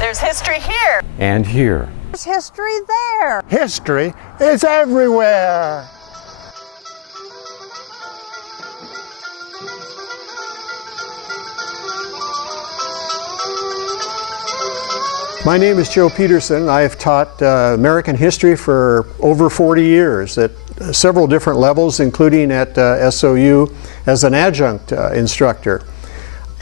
There's history here. And here. There's history there. History is everywhere. My name is Joe Peterson. I've taught American history for over 40 years at several different levels, including at SOU as an adjunct instructor.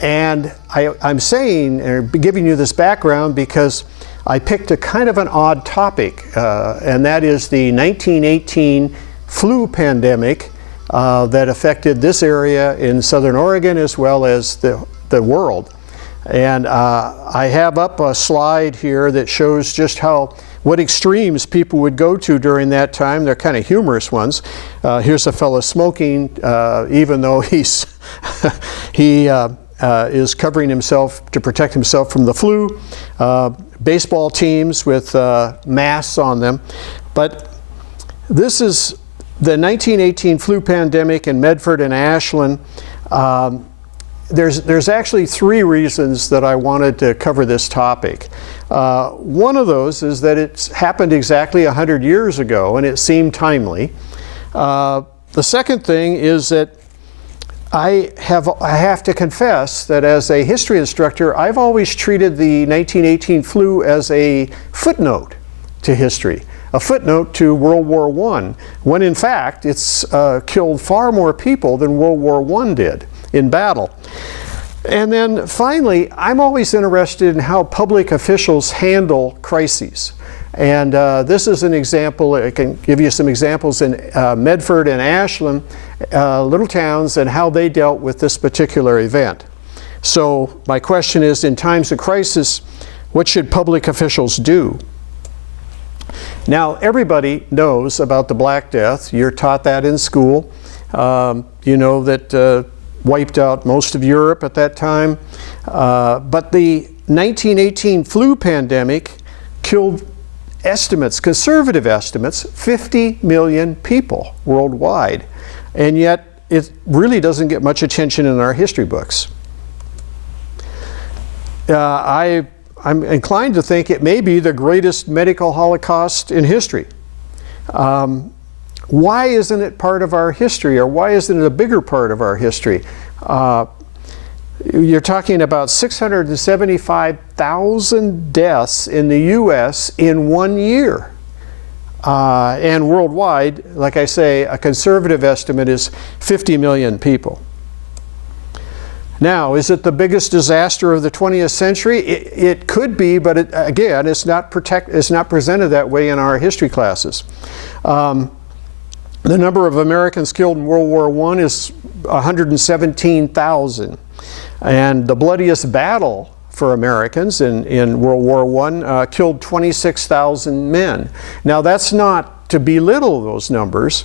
And I'm saying, or giving you this background because I picked a kind of an odd topic, and that is the 1918 flu pandemic that affected this area in Southern Oregon as well as the world. And I have up a slide here that shows just what extremes people would go to during that time. They're kind of humorous ones. Here's a fellow smoking, even though he is covering himself to protect himself from the flu. Baseball teams with masks on them. But this is the 1918 flu pandemic in Medford and Ashland. There's actually three reasons that I wanted to cover this topic. One of those is that it's happened exactly 100 years ago and it seemed timely. The second thing is that I have to confess that as a history instructor, I've always treated the 1918 flu as a footnote to history, a footnote to World War I, when in fact it's killed far more people than World War I did in battle. And then finally, I'm always interested in how public officials handle crises. And this is an example. I can give you some examples in Medford and Ashland, little towns, and how they dealt with this particular event. So my question is, in times of crisis, what should public officials do? Now, everybody knows about the Black Death. You're taught that in school. You know that wiped out most of Europe at that time. But the 1918 flu pandemic killed conservative estimates, 50 million people worldwide. And yet it really doesn't get much attention in our history books. I'm inclined to think it may be the greatest medical holocaust in history. Why isn't it part of our history, or why isn't it a bigger part of our history? You're talking about 675,000 deaths in the U.S. in 1 year. And worldwide, like I say, a conservative estimate is 50 million people. Now, is it the biggest disaster of the 20th century? It could be, but again, it's not presented that way in our history classes. The number of Americans killed in World War I is 117,000. And the bloodiest battle for Americans in World War I killed 26,000 men. Now, that's not to belittle those numbers,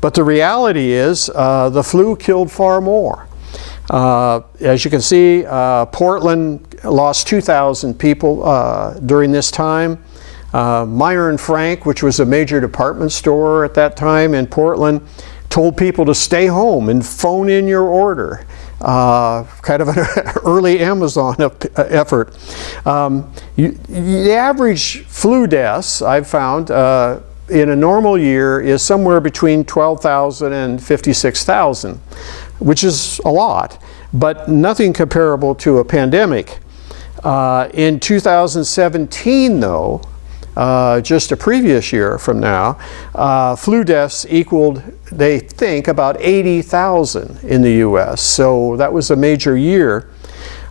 but the reality is the flu killed far more. As you can see, Portland lost 2,000 people during this time. Meyer and Frank, which was a major department store at that time in Portland, told people to stay home and phone in your order. Kind of an early Amazon effort. The average flu deaths, I've found, in a normal year is somewhere between 12,000 and 56,000, which is a lot, but nothing comparable to a pandemic. In 2017, though, just a previous year from now, flu deaths equaled, they think, about 80,000 in the U.S. So that was a major year.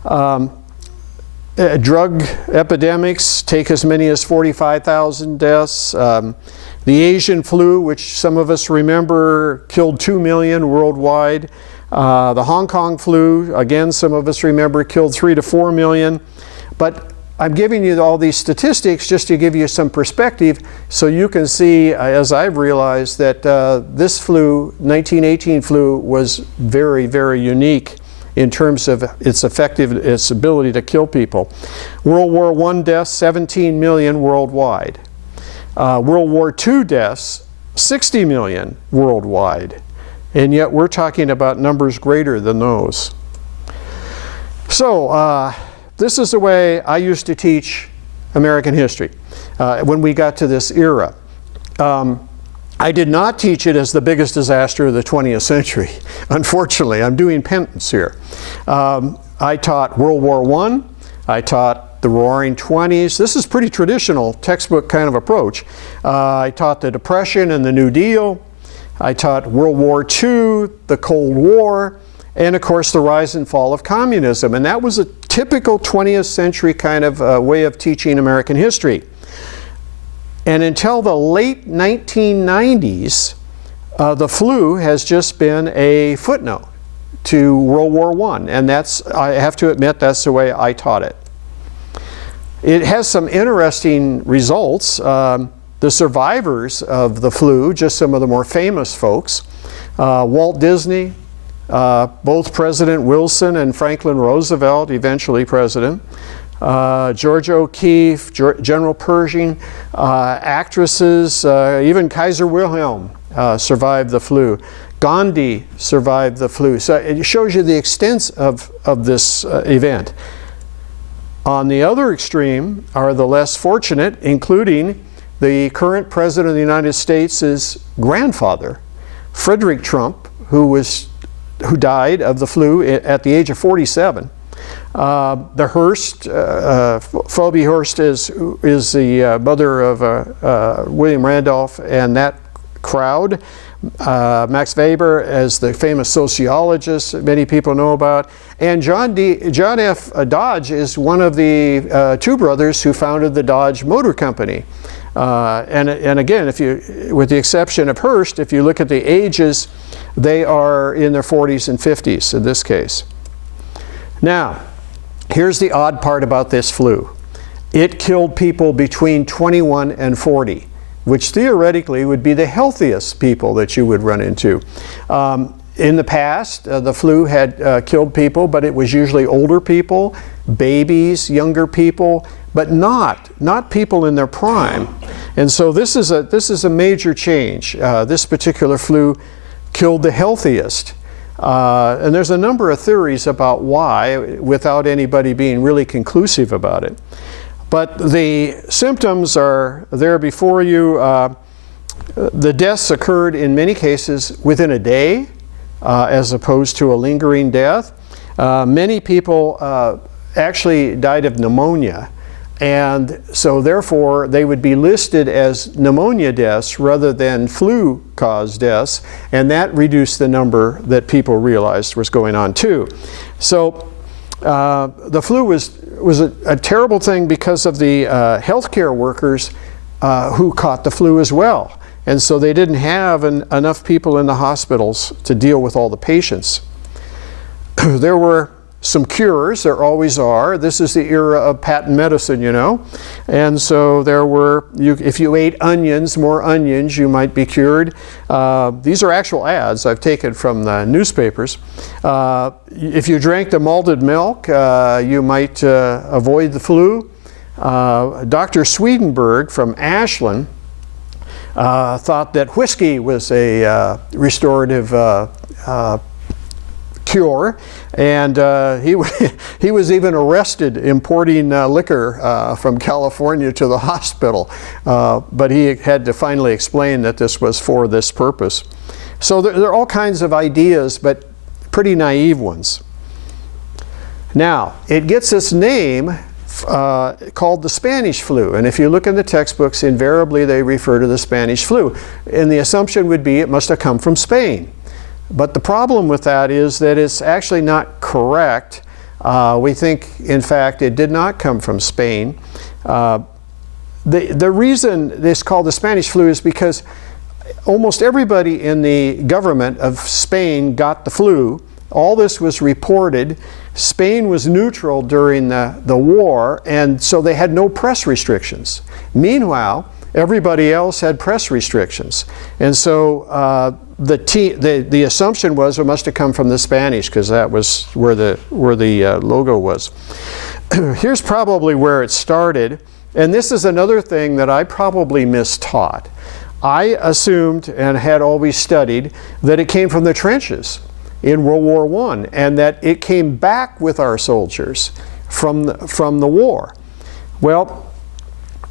Drug epidemics take as many as 45,000 deaths. The Asian flu, which some of us remember, killed 2 million worldwide. The Hong Kong flu, again, some of us remember, killed 3 to 4 million. But I'm giving you all these statistics just to give you some perspective so you can see, as I've realized, that this flu, 1918 flu, was very, very unique in terms of its ability to kill people. World War I deaths, 17 million worldwide. World War II deaths, 60 million worldwide. And yet we're talking about numbers greater than those. So, this is the way I used to teach American history when we got to this era. I did not teach it as the biggest disaster of the 20th century. Unfortunately, I'm doing penance here. I taught World War I. I taught the Roaring '20s. This is pretty traditional textbook kind of approach. I taught the Depression and the New Deal. I taught World War II, the Cold War, and of course the rise and fall of communism. And that was a typical 20th century kind of way of teaching American history. And until the late 1990s, the flu has just been a footnote to World War I. And that's, I have to admit, that's the way I taught it. It has some interesting results. The survivors of the flu, just some of the more famous folks, Walt Disney, both President Wilson and Franklin Roosevelt, eventually president, George O'Keeffe, General Pershing, actresses, even Kaiser Wilhelm survived the flu. Gandhi survived the flu. So it shows you the extent of this event. On the other extreme are the less fortunate, including the current President of the United States' grandfather, Frederick Trump, who died of the flu at the age of 47. The Hearst, Phoebe Hearst is the mother of William Randolph and that crowd. Max Weber as the famous sociologist many people know about. And John F. Dodge is one of the two brothers who founded the Dodge Motor Company. And again, with the exception of Hearst, if you look at the ages, they are in their 40s and 50s in this case. Now, here's the odd part about this flu. It killed people between 21 and 40, which theoretically would be the healthiest people that you would run into. In the past, the flu had killed people, but it was usually older people, babies, younger people, but not people in their prime. And so this is a major change. This particular flu killed the healthiest. And there's a number of theories about why, without anybody being really conclusive about it. But the symptoms are there before you. The deaths occurred in many cases within a day, as opposed to a lingering death. Many people actually died of pneumonia. And so therefore they would be listed as pneumonia deaths rather than flu-caused deaths, and that reduced the number that people realized was going on too. So the flu was a terrible thing because of the healthcare workers who caught the flu as well. And so they didn't have enough people in the hospitals to deal with all the patients. There were some cures, there always are. This is the era of patent medicine, you know. And so there were, if you ate onions, more onions, you might be cured. These are actual ads I've taken from the newspapers. If you drank the malted milk, you might avoid the flu. Dr. Swedenborg from Ashland thought that whiskey was a restorative cure, and he was even arrested importing liquor from California to the hospital, but he had to finally explain that this was for this purpose. So there are all kinds of ideas, but pretty naive ones. Now, it gets its name called the Spanish flu, and if you look in the textbooks, invariably they refer to the Spanish flu, and the assumption would be it must have come from Spain. But the problem with that is that it's actually not correct. We think, in fact, it did not come from Spain. The reason it's called the Spanish flu is because almost everybody in the government of Spain got the flu. All this was reported. Spain was neutral during the war, and so they had no press restrictions. Meanwhile, everybody else had press restrictions. And so the assumption was it must have come from the Spanish, because that was where the logo was. Here's probably where it started, and this is another thing that I probably mistaught. I assumed and had always studied that it came from the trenches in World War I, and that it came back with our soldiers from the war. Well,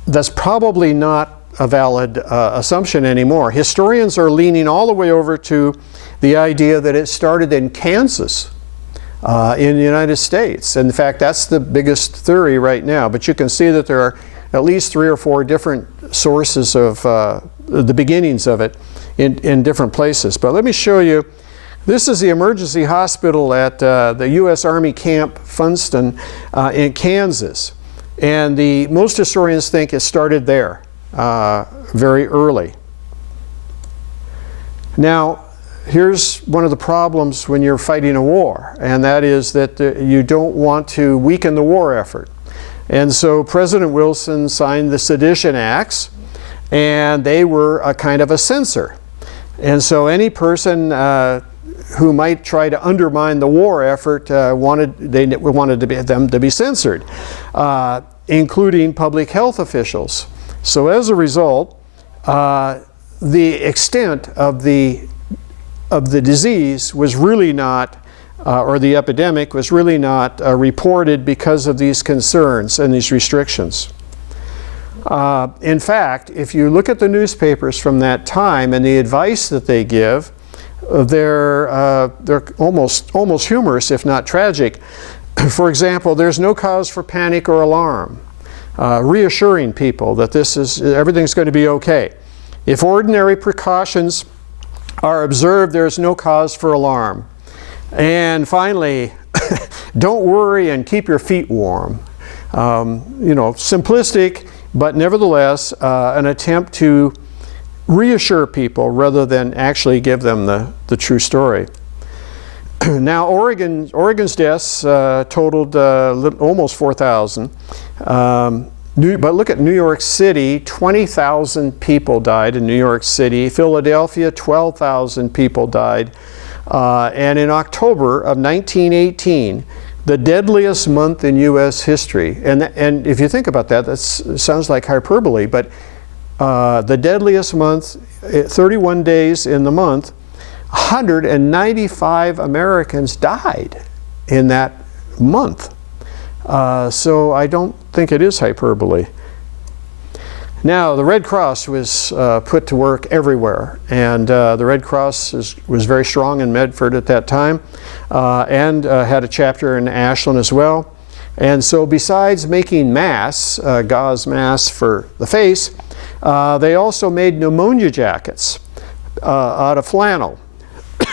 that's probably not a valid assumption anymore. Historians are leaning all the way over to the idea that it started in Kansas in the United States. In fact, that's the biggest theory right now, but you can see that there are at least 3 or 4 different sources of the beginnings of it in different places. But let me show you. This is the emergency hospital at the U.S. Army Camp Funston in Kansas. And most historians think it started there very early. Now, here's one of the problems when you're fighting a war, and that is that you don't want to weaken the war effort. And so President Wilson signed the Sedition Acts, and they were a kind of a censor. And so any person who might try to undermine the war effort wanted them to be censored, including public health officials. So as a result, the extent of the disease was really not, or the epidemic was really not reported because of these concerns and these restrictions. In fact, if you look at the newspapers from that time and the advice that they give, they're almost humorous, if not tragic. For example, there's no cause for panic or alarm, reassuring people that everything's going to be okay. If ordinary precautions are observed, there's no cause for alarm. And finally, don't worry and keep your feet warm. Simplistic, but nevertheless an attempt to reassure people rather than actually give them the true story. Now, Oregon's deaths totaled almost 4,000. But look at New York City, 20,000 people died in New York City. Philadelphia, 12,000 people died. And in October of 1918, the deadliest month in U.S. history, and if you think about that, that sounds like hyperbole, but the deadliest month, 31 days in the month, 195 Americans died in that month. So I don't think it is hyperbole. Now, the Red Cross was put to work everywhere, and the Red Cross was very strong in Medford at that time, and had a chapter in Ashland as well. And so besides making masks, gauze masks for the face, they also made pneumonia jackets out of flannel.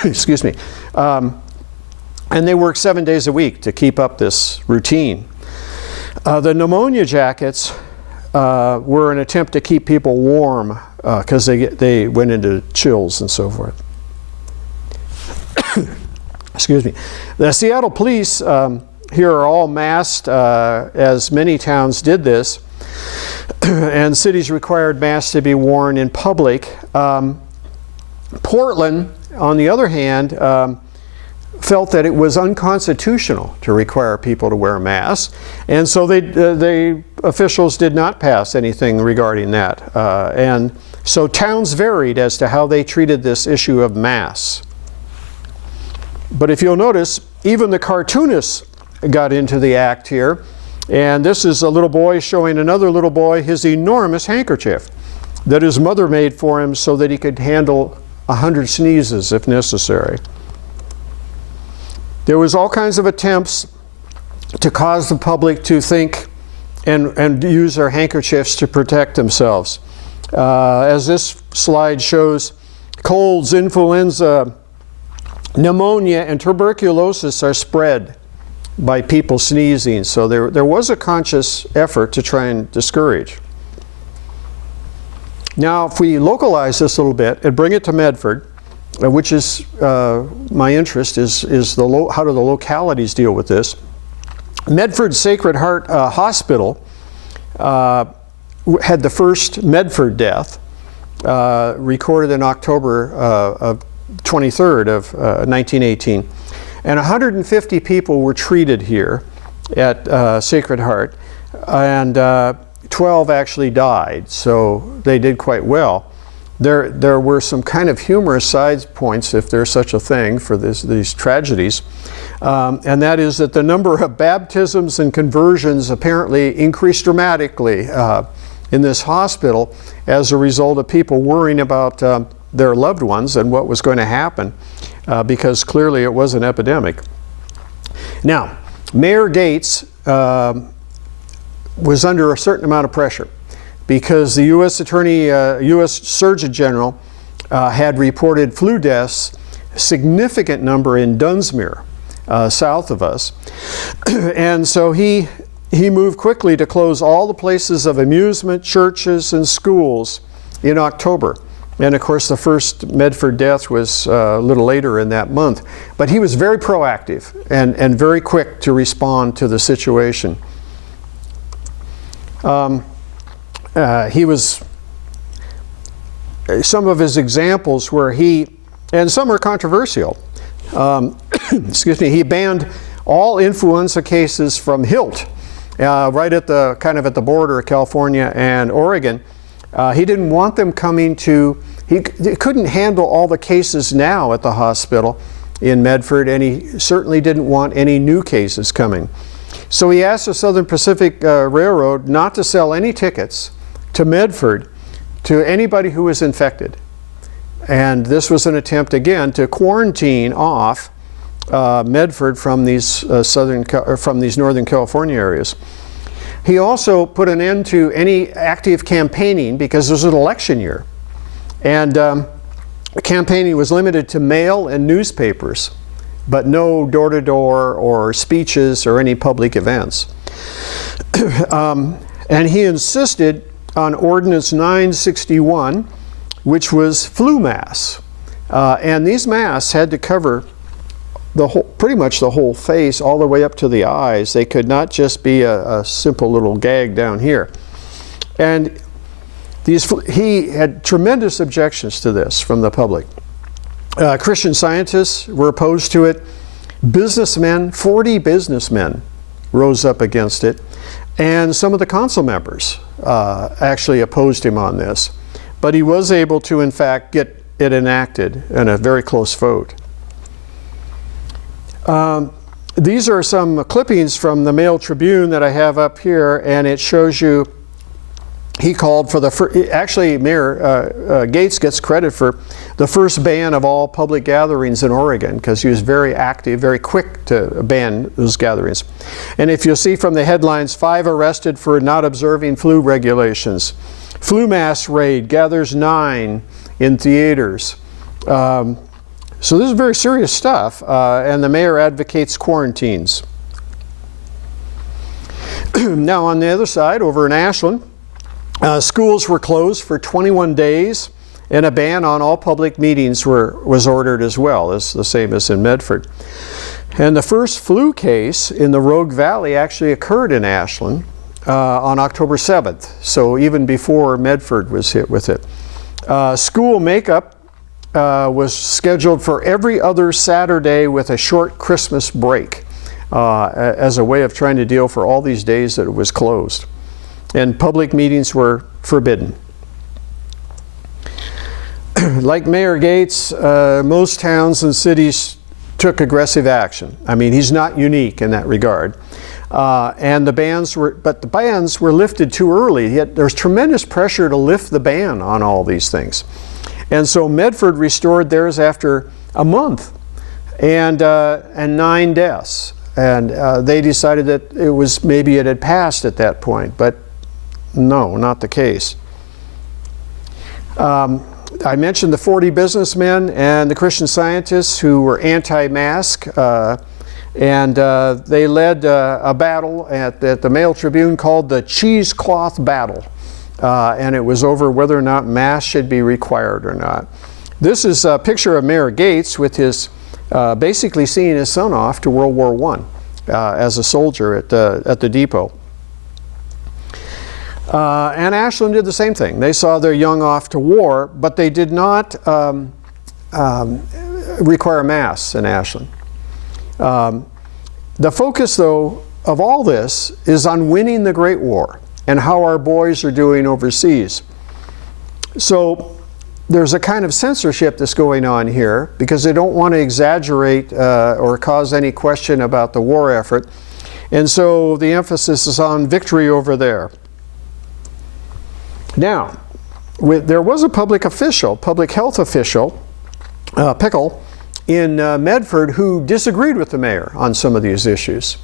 Excuse me. And they worked 7 days a week to keep up this routine. The pneumonia jackets were an attempt to keep people warm because they went into chills and so forth. Excuse me. The Seattle police here are all masked, as many towns did this, and cities required masks to be worn in public. Portland, on the other hand, felt that it was unconstitutional to require people to wear masks, and so the officials did not pass anything regarding that. And so towns varied as to how they treated this issue of masks. But if you'll notice, even the cartoonists got into the act here, and this is a little boy showing another little boy his enormous handkerchief that his mother made for him so that he could handle 100 sneezes if necessary. There was all kinds of attempts to cause the public to think and use their handkerchiefs to protect themselves. As this slide shows, colds, influenza, pneumonia, and tuberculosis are spread by people sneezing. So there was a conscious effort to try and discourage. Now, if we localize this a little bit and bring it to Medford, which is my interest, is how do the localities deal with this? Medford Sacred Heart Hospital had the first Medford death recorded in October of 23rd of 1918. And 150 people were treated here at Sacred Heart, and 12 actually died, so they did quite well. There were some kind of humorous side points, if there's such a thing, for these tragedies. And that is that the number of baptisms and conversions apparently increased dramatically in this hospital as a result of people worrying about their loved ones and what was going to happen, because clearly it was an epidemic. Now, Mayor Gates was under a certain amount of pressure because the U.S. U.S. Surgeon General had reported flu deaths, significant number in Dunsmuir, south of us. And so he moved quickly to close all the places of amusement, churches, and schools in October. And of course, the first Medford death was a little later in that month. But he was very proactive and very quick to respond to the situation. He was, some of his examples where and some are controversial. Excuse me, he banned all influenza cases from Hilt, right at the kind of at the border of California and Oregon. He didn't want them coming to, he couldn't handle all the cases now at the hospital in Medford, and he certainly didn't want any new cases coming. So he asked the Southern Pacific Railroad not to sell any tickets to Medford to anybody who was infected. And this was an attempt again to quarantine off Medford from these Northern California areas. He also put an end to any active campaigning because it was an election year. And campaigning was limited to mail and newspapers, but no door-to-door or speeches or any public events. And he insisted on Ordinance 961, which was flu masks. And these masks had to cover pretty much the whole face all the way up to the eyes. They could not just be a simple little gag down here. And he had tremendous objections to this from the public. Christian Scientists were opposed to it. Businessmen, 40 businessmen rose up against it. And some of the council members actually opposed him on this. But he was able to, in fact, get it enacted in a very close vote. These are some clippings from the Mail Tribune that I have up here, and it shows you he called for actually Mayor Gates gets credit for the first ban of all public gatherings in Oregon, because he was very active, very quick to ban those gatherings. And if you'll see from the headlines, 5 arrested for not observing flu regulations. Flu mask raid gathers 9 in theaters. So this is very serious stuff, and the mayor advocates quarantines. Now on the other side, over in Ashland, schools were closed for 21 days, and a ban on all public meetings was ordered as well, as the same as in Medford. And the first flu case in the Rogue Valley actually occurred in Ashland on October 7th, so even before Medford was hit with it. School makeup was scheduled for every other Saturday with a short Christmas break as a way of trying to deal for all these days that it was closed. And public meetings were forbidden. Like Mayor Gates, most towns and cities took aggressive action. I mean, he's not unique in that regard. And the bans were lifted too early. Yet there's tremendous pressure to lift the ban on all these things. And so Medford restored theirs after a month and 9 deaths. And they decided that maybe it had passed at that point, but no, not the case. I mentioned the 40 businessmen and the Christian Scientists who were anti-mask, and they led a battle at the Mail Tribune called the cheesecloth battle. And it was over whether or not masks should be required or not. This is a picture of Mayor Gates with his basically seeing his son off to World War I as a soldier at the depot. And Ashland did the same thing. They saw their young off to war, but they did not require masks in Ashland. The focus, though, of all this is on winning the Great War and how our boys are doing overseas. So there's a kind of censorship that's going on here because they don't want to exaggerate or cause any question about the war effort. And so the emphasis is on victory over there. Now, there was a public health official, Pickle, in Medford who disagreed with the mayor on some of these issues.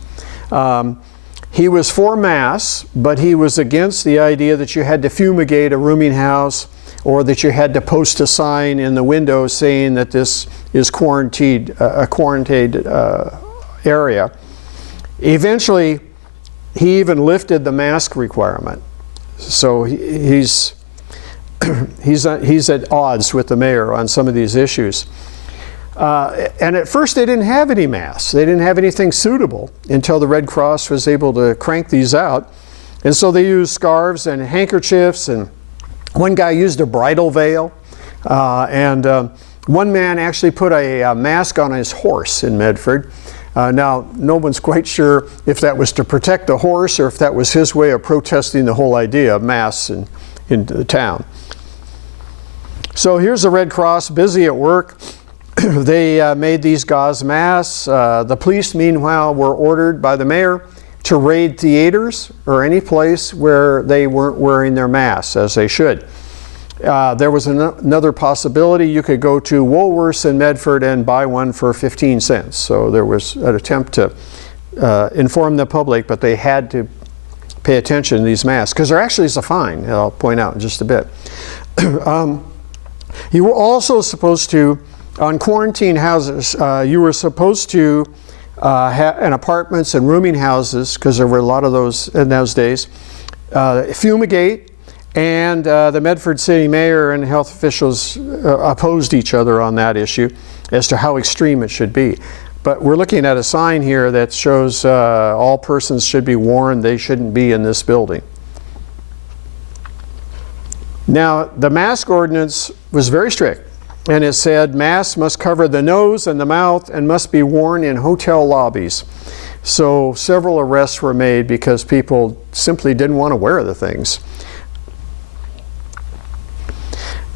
He was for masks, but he was against the idea that you had to fumigate a rooming house or that you had to post a sign in the window saying that this is a quarantined area. Eventually, he even lifted the mask requirement. So he's at odds with the mayor on some of these issues. And at first they didn't have any masks. They didn't have anything suitable until the Red Cross was able to crank these out. And so they used scarves and handkerchiefs, and one guy used a bridal veil. One man actually put a mask on his horse in Medford. Now, no one's quite sure if that was to protect the horse or if that was his way of protesting the whole idea of masks in the town. So here's the Red Cross busy at work. They made these gauze masks. The police, meanwhile, were ordered by the mayor to raid theaters or any place where they weren't wearing their masks, as they should. There was another possibility. You could go to Woolworths in Medford and buy one for 15 cents. So there was an attempt to inform the public, but they had to pay attention to these masks, because there actually is a fine, I'll point out in just a bit. You were also supposed to, on quarantine houses, you were supposed to in apartments and rooming houses, because there were a lot of those in those days, fumigate, and the Medford City Mayor and health officials opposed each other on that issue as to how extreme it should be. But we're looking at a sign here that shows all persons should be warned they shouldn't be in this building. Now, the mask ordinance was very strict, and it said masks must cover the nose and the mouth and must be worn in hotel lobbies. So several arrests were made because people simply didn't want to wear the things.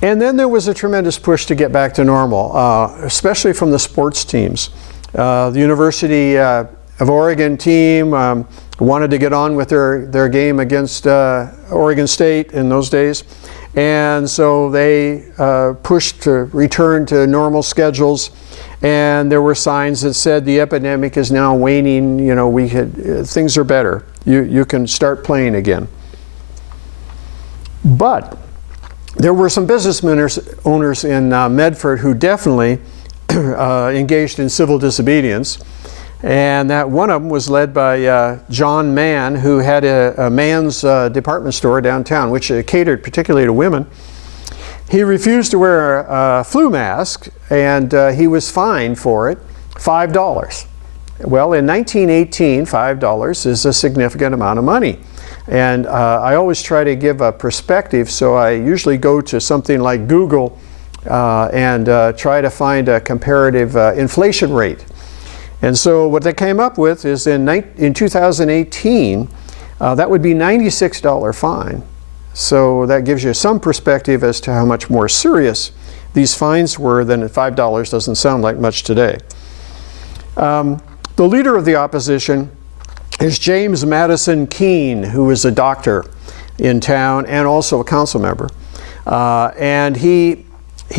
And then there was a tremendous push to get back to normal, especially from the sports teams. The University of Oregon team wanted to get on with their game against Oregon State in those days. And so they pushed to return to normal schedules. And there were signs that said the epidemic is now waning, you know, things are better. You can start playing again. But there were some business owners in Medford who definitely engaged in civil disobedience, and that one of them was led by John Mann, who had a Mann's department store downtown, which catered particularly to women. He refused to wear a flu mask, and he was fined for it, $5. Well, in 1918, $5 is a significant amount of money. And I always try to give a perspective, so I usually go to something like Google and try to find a comparative inflation rate. And so what they came up with is in 2018, that would be $96 fine. So that gives you some perspective as to how much more serious these fines were than $5 doesn't sound like much today. The leader of the opposition is James Madison Keene, who was a doctor in town and also a council member. And he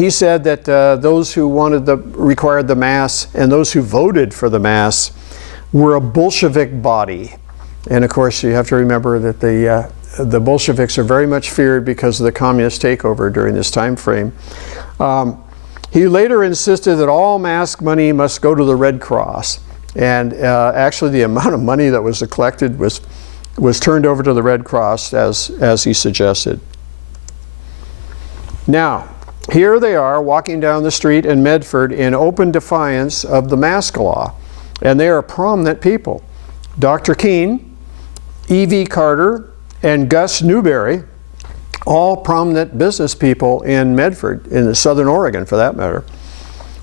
said that those who required the mass and those who voted for the mass were a Bolshevik body. And of course, you have to remember that the Bolsheviks are very much feared because of the communist takeover during this time frame. He later insisted that all mask money must go to the Red Cross. And actually the amount of money that was collected was turned over to the Red Cross as he suggested. Now, here they are walking down the street in Medford in open defiance of the mask law. And they are prominent people. Dr. Keene, E.V. Carter, and Gus Newberry, all prominent business people in Medford, in Southern Oregon for that matter.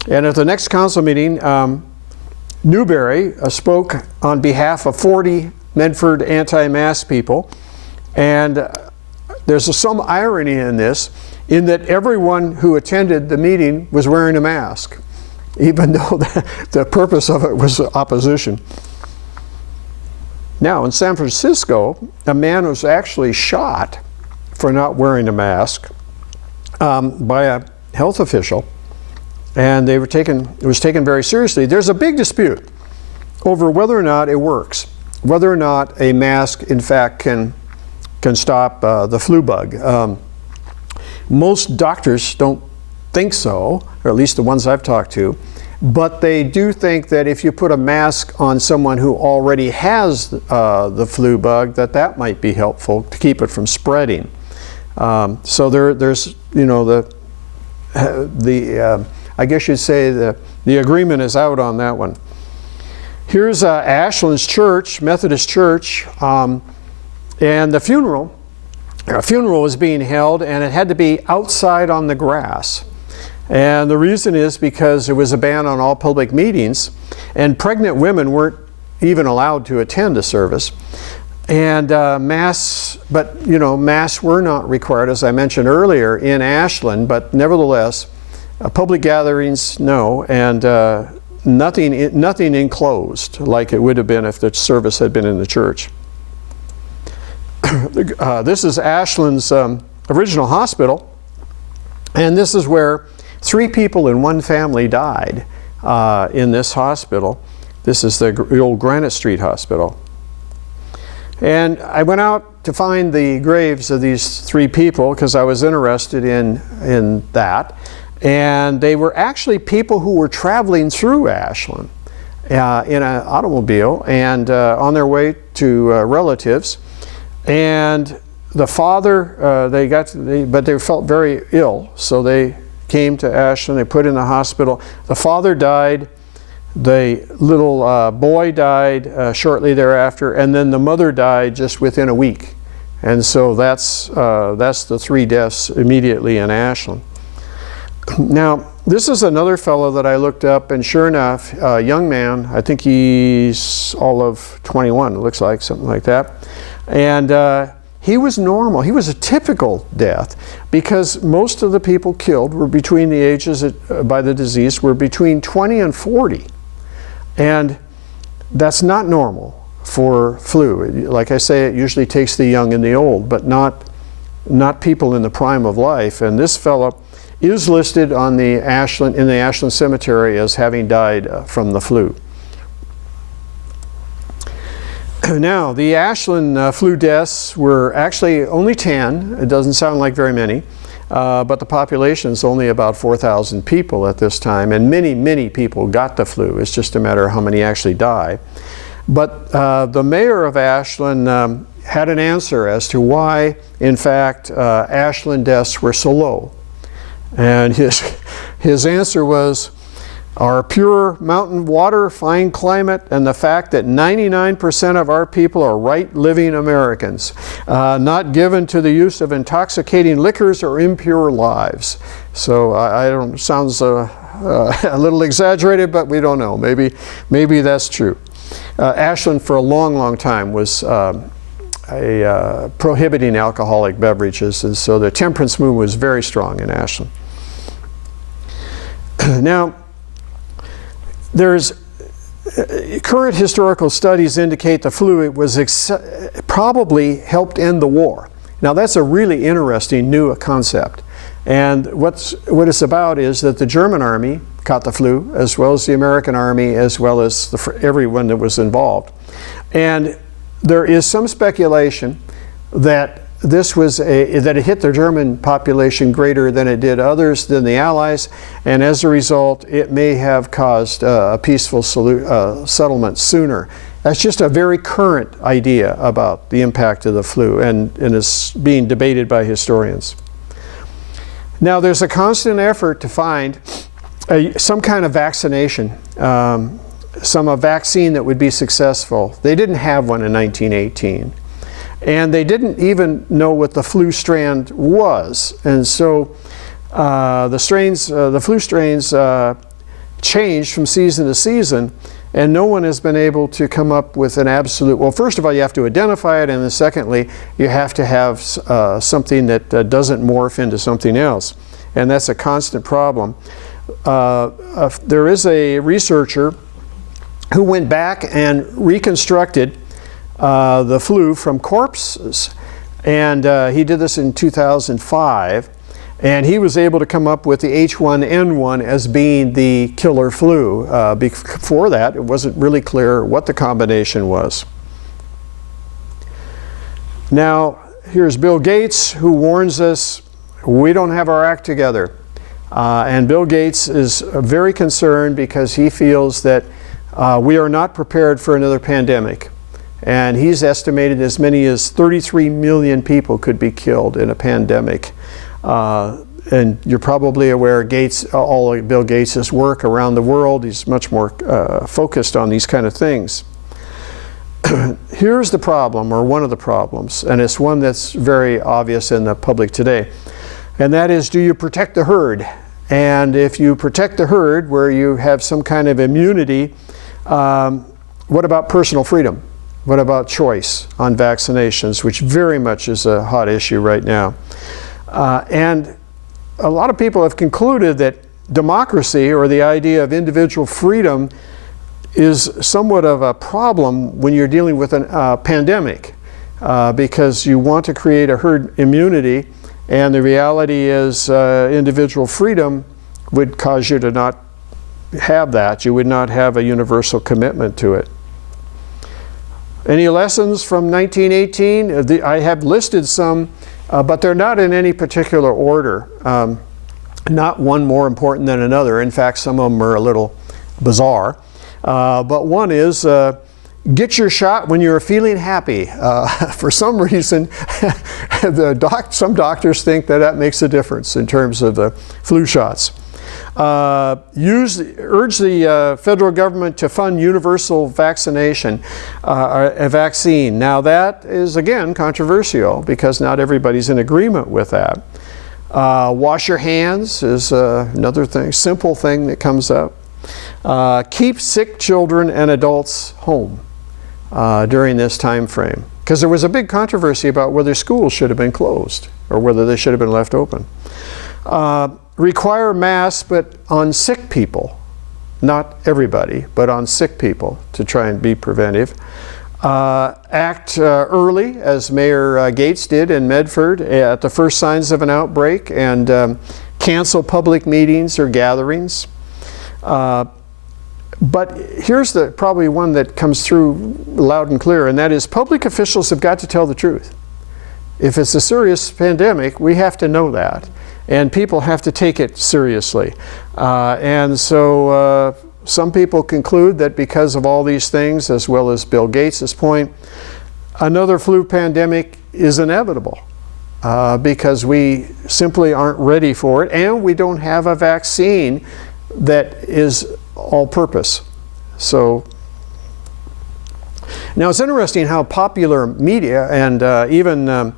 And at the next council meeting, Newberry spoke on behalf of 40 Medford anti-mask people. And there's some irony in this, in that everyone who attended the meeting was wearing a mask, even though the purpose of it was opposition. Now, in San Francisco, a man was actually shot for not wearing a mask by a health official, and it was taken very seriously. There's a big dispute over whether or not it works, whether or not a mask in fact can stop the flu bug. Most doctors don't think so, or at least the ones I've talked to, but they do think that if you put a mask on someone who already has the flu bug, that might be helpful to keep it from spreading. So there's, you know, I guess you'd say the agreement is out on that one. Here's Ashland's church, Methodist church, and the funeral. A funeral was being held, and it had to be outside on the grass. And the reason is because there was a ban on all public meetings, and pregnant women weren't even allowed to attend a service. And mass were not required, as I mentioned earlier, in Ashland, but nevertheless, public gatherings, no, and nothing enclosed like it would have been if the service had been in the church. This is Ashland's original hospital, and this is where 3 people in one family died in this hospital. This is the old Granite Street Hospital. And I went out to find the graves of these 3 people because I was interested in that. And they were actually people who were traveling through Ashland in an automobile and on their way to relatives. And the father, but they felt very ill, so they came to Ashland. They put in the hospital. The father died. The little boy died shortly thereafter, and then the mother died just within a week. And so that's the 3 deaths immediately in Ashland. Now, this is another fellow that I looked up, and sure enough, a young man, I think he's all of 21, it looks like, something like that. And he was normal. He was a typical death because most of the people killed were between the ages by the disease were between 20 and 40. And that's not normal for flu. Like I say, it usually takes the young and the old, but not people in the prime of life. And this fellow is listed on in the Ashland Cemetery as having died from the flu. Now, the Ashland flu deaths were actually only 10. It doesn't sound like very many, but the population is only about 4,000 people at this time, and many, many people got the flu. It's just a matter of how many actually die. But the mayor of Ashland had an answer as to why, in fact, Ashland deaths were so low. And his answer was, our pure mountain water, fine climate, and the fact that 99% of our people are right living Americans, not given to the use of intoxicating liquors or impure lives. So I don't, sounds a little exaggerated, but we don't know. Maybe that's true. Ashland for a long, long time was prohibiting alcoholic beverages, and so the temperance movement was very strong in Ashland. Now, there's current historical studies indicate the flu was probably helped end the war. Now that's a really interesting new concept, and what it's about is that the German army caught the flu as well as the American army as well as everyone that was involved, and there is some speculation that that it hit the German population greater than it did others than the Allies, and as a result it may have caused a peaceful settlement sooner. That's just a very current idea about the impact of the flu, and is being debated by historians. Now there's a constant effort to find some kind of vaccination, a vaccine that would be successful. They didn't have one in 1918. And they didn't even know what the flu strand was. And so the flu strains changed from season to season, and no one has been able to come up with an absolute, well, first of all, you have to identify it, and then secondly, you have to have something that doesn't morph into something else. And that's a constant problem. There is a researcher who went back and reconstructed the flu from corpses, And he did this in 2005. And he was able to come up with the H1N1 as being the killer flu. Before that, it wasn't really clear what the combination was. Now, here's Bill Gates, who warns us we don't have our act together. And Bill Gates is very concerned because he feels that we are not prepared for another pandemic. And he's estimated as many as 33 million people could be killed in a pandemic. And you're probably aware all of Bill Gates' work around the world. He's much more focused on these kind of things. Here's the problem, or one of the problems, and it's one that's very obvious in the public today. And that is, do you protect the herd? And if you protect the herd where you have some kind of immunity, what about personal freedom? What about choice on vaccinations, which very much is a hot issue right now? And a lot of people have concluded that democracy, or the idea of individual freedom, is somewhat of a problem when you're dealing with a pandemic, because you want to create a herd immunity, and the reality is individual freedom would cause you to not have that. You would not have a universal commitment to it. Any lessons from 1918? I have listed some, but they're not in any particular order. Not one more important than another. In fact, some of them are a little bizarre. But one is, get your shot when you're feeling happy. For some reason, some doctors think that makes a difference in terms of the flu shots. Urge the federal government to fund universal vaccination, a vaccine. Now that is, again, controversial because not everybody's in agreement with that. Wash your hands is another thing, simple thing that comes up. Keep sick children and adults home during this time frame, because there was a big controversy about whether schools should have been closed or whether they should have been left open. Require masks, but on sick people, not everybody, but on sick people, to try and be preventive. Act early, as Mayor Gates did in Medford at the first signs of an outbreak, and cancel public meetings or gatherings. But here's probably one that comes through loud and clear, and that is public officials have got to tell the truth. If it's a serious pandemic, we have to know that, and people have to take it seriously. And so some people conclude that because of all these things, as well as Bill Gates' point, another flu pandemic is inevitable because we simply aren't ready for it, and we don't have a vaccine that is all-purpose. So now it's interesting how popular media and even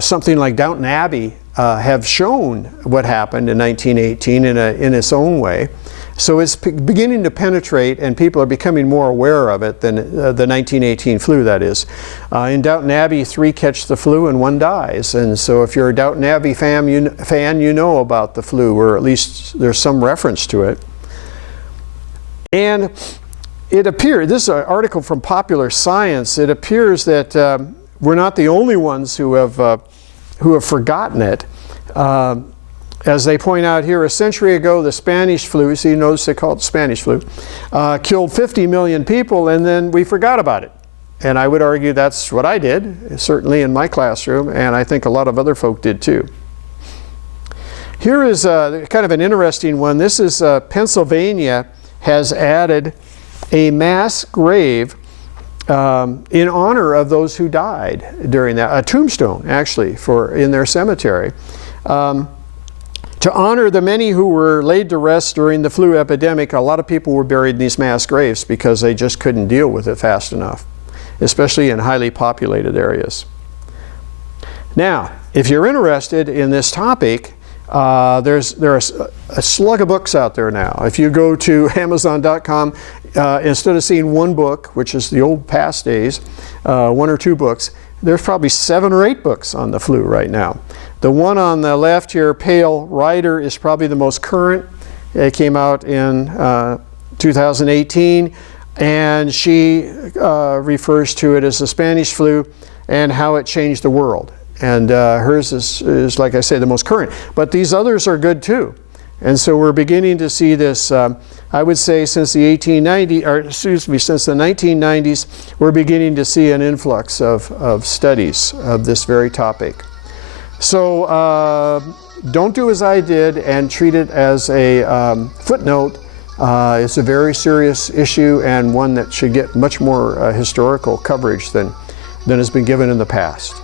something like Downton Abbey have shown what happened in 1918 in its own way. So it's beginning to penetrate, and people are becoming more aware of it than the 1918 flu, that is. In Downton Abbey, 3 catch the flu and 1 dies. And so if you're a Downton Abbey fan, you know about the flu, or at least there's some reference to it. And it appears, this is an article from Popular Science, it appears that we're not the only ones who have forgotten it. As they point out here, a century ago, the Spanish flu, so you notice they call it the Spanish flu, killed 50 million people, and then we forgot about it. And I would argue that's what I did, certainly in my classroom, and I think a lot of other folk did too. Here is kind of an interesting one. This is Pennsylvania has added a mass grave in honor of those who died during that, a tombstone actually in their cemetery. To honor the many who were laid to rest during the flu epidemic, a lot of people were buried in these mass graves because they just couldn't deal with it fast enough, especially in highly populated areas. Now, if you're interested in this topic, there are a slug of books out there now. If you go to Amazon.com, instead of seeing one book, which is the old past days, 1 or 2 books, there's probably 7 or 8 books on the flu right now. The one on the left here, Pale Rider, is probably the most current. It came out in 2018, and she refers to it as the Spanish flu. and how it changed the world. And hers is, like I say, the most current. But these others are good too. And so we're beginning to see this, I would say since the 1990s, we're beginning to see an influx of studies of this very topic. So don't do as I did and treat it as a footnote. It's a very serious issue and one that should get much more historical coverage than has been given in the past.